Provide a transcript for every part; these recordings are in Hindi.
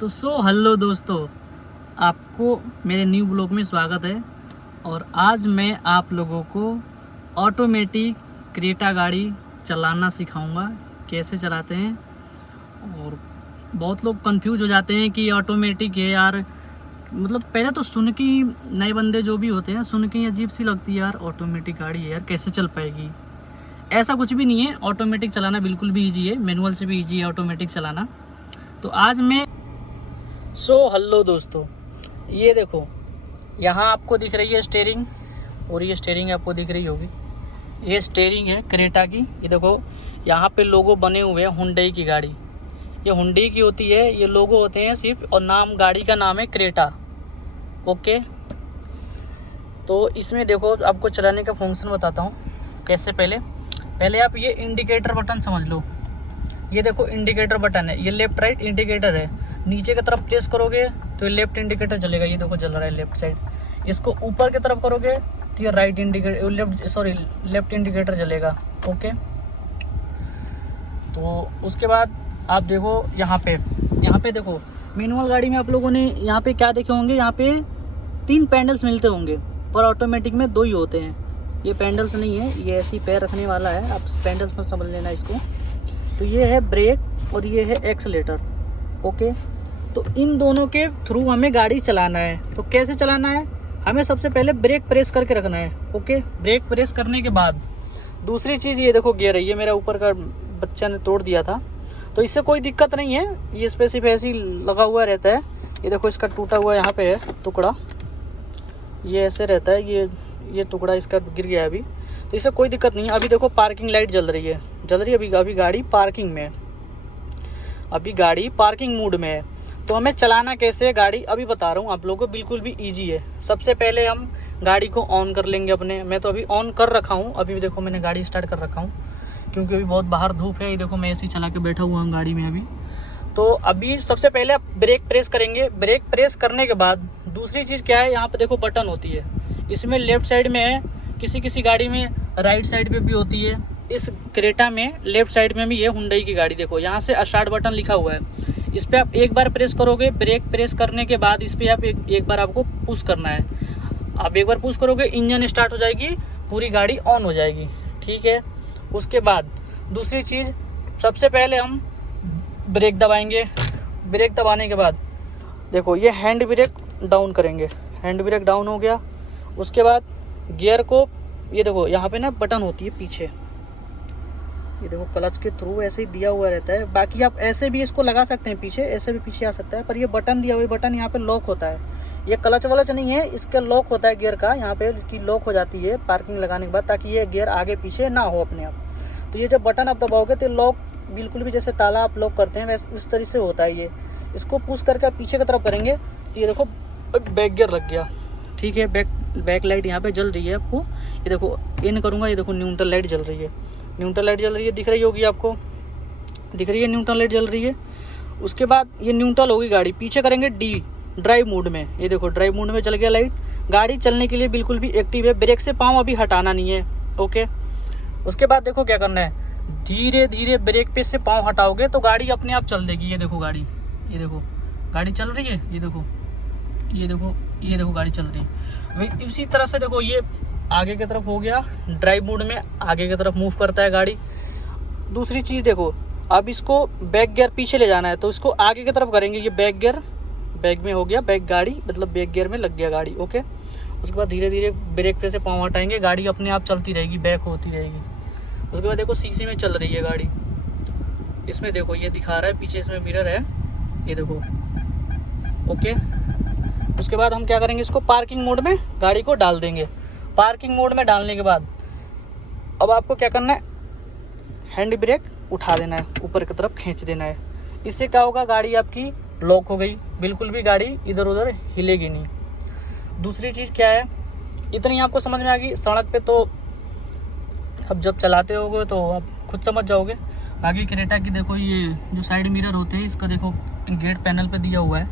तो हेलो दोस्तों, आपको मेरे न्यू ब्लॉग में स्वागत है। और आज मैं आप लोगों को ऑटोमेटिक क्रेटा गाड़ी चलाना सिखाऊंगा, कैसे चलाते हैं। और बहुत लोग कंफ्यूज हो जाते हैं कि ऑटोमेटिक है यार, मतलब पहले तो सुन के ही नए बंदे जो भी होते हैं सुन के ही अजीब सी लगती है यार, ऑटोमेटिक गाड़ी है यार, कैसे चल पाएगी। ऐसा कुछ भी नहीं है, ऑटोमेटिक चलाना बिल्कुल भी ईजी है, मैनुअल से भी ईजी है ऑटोमेटिक चलाना। तो आज मैं हेलो दोस्तों, ये देखो यहाँ आपको दिख रही है स्टीयरिंग, और ये स्टीयरिंग आपको दिख रही होगी, ये स्टीयरिंग है क्रेटा की। ये देखो यहाँ पे लोगो बने हुए हैं हुंडई की गाड़ी, ये हुंडई की होती है, ये लोगो होते हैं सिर्फ, और नाम गाड़ी का नाम है क्रेटा। ओके, तो इसमें देखो आपको चलाने का फंक्शन बताता हूँ कैसे। पहले आप ये इंडिकेटर बटन समझ लो, ये देखो इंडिकेटर बटन है, ये लेफ्ट राइट इंडिकेटर है। नीचे की तरफ प्रेस करोगे तो ये लेफ्ट इंडिकेटर जलेगा, ये देखो जल रहा है लेफ्ट साइड। इसको ऊपर की तरफ करोगे तो ये राइट इंडिकेटर लेफ्ट इंडिकेटर जलेगा। ओके, तो उसके बाद आप देखो यहाँ पे देखो मैनुअल गाड़ी में आप लोगों ने यहाँ पे क्या देखे होंगे, यहाँ पे 3 पैडल्स मिलते होंगे, पर ऑटोमेटिक में 2 ही होते हैं। ये पैडल्स नहीं है, ये ऐसी पैर रखने वाला है, आप पैडल्स में समझ लेना इसको। तो ये है ब्रेक और ये है एक्सीलेटर। ओके, तो इन दोनों के थ्रू हमें गाड़ी चलाना है। तो कैसे चलाना है, हमें सबसे पहले ब्रेक प्रेस करके रखना है। ओके, ब्रेक प्रेस करने के बाद दूसरी चीज़, ये देखो गियर है, ये मेरा ऊपर का बच्चा ने तोड़ दिया था, तो इससे कोई दिक्कत नहीं है, ये स्पेसिफ ऐसे ही लगा हुआ रहता है। ये देखो इसका टूटा हुआ यहाँ पे है टुकड़ा, ये ऐसे रहता है, ये टुकड़ा इसका गिर गया है अभी, तो इससे कोई दिक्कत नहीं है। अभी देखो पार्किंग लाइट जल रही है अभी गाड़ी पार्किंग में है, अभी गाड़ी पार्किंग मोड में है। तो हमें चलाना कैसे है गाड़ी अभी बता रहा हूँ आप लोगों को, बिल्कुल भी इजी है। सबसे पहले हम गाड़ी को ऑन कर लेंगे अपने, मैं तो अभी ऑन कर रखा हूँ, अभी देखो मैंने गाड़ी स्टार्ट कर रखा हूँ, क्योंकि अभी बहुत बाहर धूप है। ये देखो मैं ऐसे ही चला के बैठा हुआ हूँ गाड़ी में अभी। तो अभी सबसे पहले आप ब्रेक प्रेस करेंगे। ब्रेक प्रेस करने के बाद दूसरी चीज़ क्या है, यहाँ पे देखो बटन होती है, इसमें लेफ्ट साइड में है, किसी गाड़ी में राइट साइड पे भी होती है। इस क्रेटा में लेफ्ट साइड में भी है हुंडई की गाड़ी, देखो यहाँ से स्टार्ट बटन लिखा हुआ है, इस पर आप एक बार प्रेस करोगे। ब्रेक प्रेस करने के बाद इस पर आप एक बार आपको पुश करना है। आप एक बार पुश करोगे, इंजन स्टार्ट हो जाएगी, पूरी गाड़ी ऑन हो जाएगी। ठीक है, उसके बाद दूसरी चीज़, सबसे पहले हम ब्रेक दबाएंगे। ब्रेक दबाने के बाद देखो ये हैंड ब्रेक डाउन करेंगे, हैंड ब्रेक डाउन हो गया। उसके बाद गियर को, ये देखो यहाँ पे ना बटन होती है पीछे, ये देखो क्लच के थ्रू ऐसे ही दिया हुआ रहता है। बाकी आप ऐसे भी इसको लगा सकते हैं पीछे, ऐसे भी पीछे आ सकता है, पर ये बटन दिया हुआ बटन यहाँ पे लॉक होता है, ये क्लच वलच नहीं है, इसका लॉक होता है गियर का, यहाँ पे की लॉक हो जाती है पार्किंग लगाने के बाद, ताकि ये गियर आगे पीछे ना हो अपने आप। तो ये जब बटन आप दबाओगे तो लॉक बिल्कुल भी जैसे ताला आप लॉक करते हैं वैसे उस तरह से होता है ये। इसको पुश करके आप पीछे की तरफ करेंगे तो ये देखो बैक गियर लग गया। ठीक है, बैक लाइट यहाँ पे जल रही है आपको, ये देखो इन करूँगा, ये देखो न्यूट्रल लाइट जल रही है, न्यूट्रल लाइट जल रही है, दिख रही होगी आपको, दिख रही है न्यूट्रल लाइट जल रही है। उसके बाद ये न्यूट्रल होगी गाड़ी, पीछे करेंगे ड्राइव मोड में, ये देखो ड्राइव मोड में चल गया लाइट, गाड़ी चलने के लिए बिल्कुल भी एक्टिव है। ब्रेक से पाँव अभी हटाना नहीं है। ओके, उसके बाद देखो क्या करना है, धीरे धीरे ब्रेक पे से पाँव हटाओगे तो गाड़ी अपने आप चल देगी। ये देखो गाड़ी, ये देखो गाड़ी चल रही है, ये देखो गाड़ी चल रही है। वही इसी तरह से देखो ये आगे की तरफ हो गया, ड्राइव मोड में आगे की तरफ मूव करता है गाड़ी। दूसरी चीज़ देखो, अब इसको बैक गियर पीछे ले जाना है तो इसको आगे की तरफ करेंगे, ये बैक गियर बैक में हो गया, बैक गाड़ी मतलब बैक गियर में लग गया गाड़ी। ओके, उसके बाद धीरे धीरे ब्रेक पे से पाँव हटाएंगे, गाड़ी अपने आप चलती रहेगी, बैक होती रहेगी। उसके बाद देखो शीशे में चल रही है गाड़ी, इसमें देखो ये दिखा रहा है पीछे, इसमें मिरर है, ये देखो। ओके, उसके बाद हम क्या करेंगे, इसको पार्किंग मोड में गाड़ी को डाल देंगे। पार्किंग मोड में डालने के बाद अब आपको क्या करना है, हैंड ब्रेक उठा देना है, ऊपर की तरफ खींच देना है। इससे क्या होगा, गाड़ी आपकी लॉक हो गई, बिल्कुल भी गाड़ी इधर उधर हिलेगी नहीं। दूसरी चीज़ क्या है, इतनी आपको समझ में आ गई। सड़क पे तो अब जब चलाते होगे तो आप खुद समझ जाओगे। आगे क्रेटा की देखो ये जो साइड मिरर होते हैं, इसका देखो गेट पैनल पे दिया हुआ है,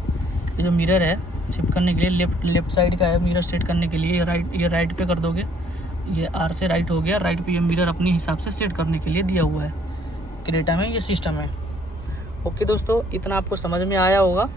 ये जो मिरर है शिफ्ट करने के लिए, लेफ्ट साइड का है मिरर सेट करने के लिए। ये राइट पे कर दोगे, ये आर से राइट हो गया, राइट पे ये मिरर अपने हिसाब से सेट करने के लिए दिया हुआ है क्रेटा में, ये सिस्टम है। ओके दोस्तों, इतना आपको समझ में आया होगा।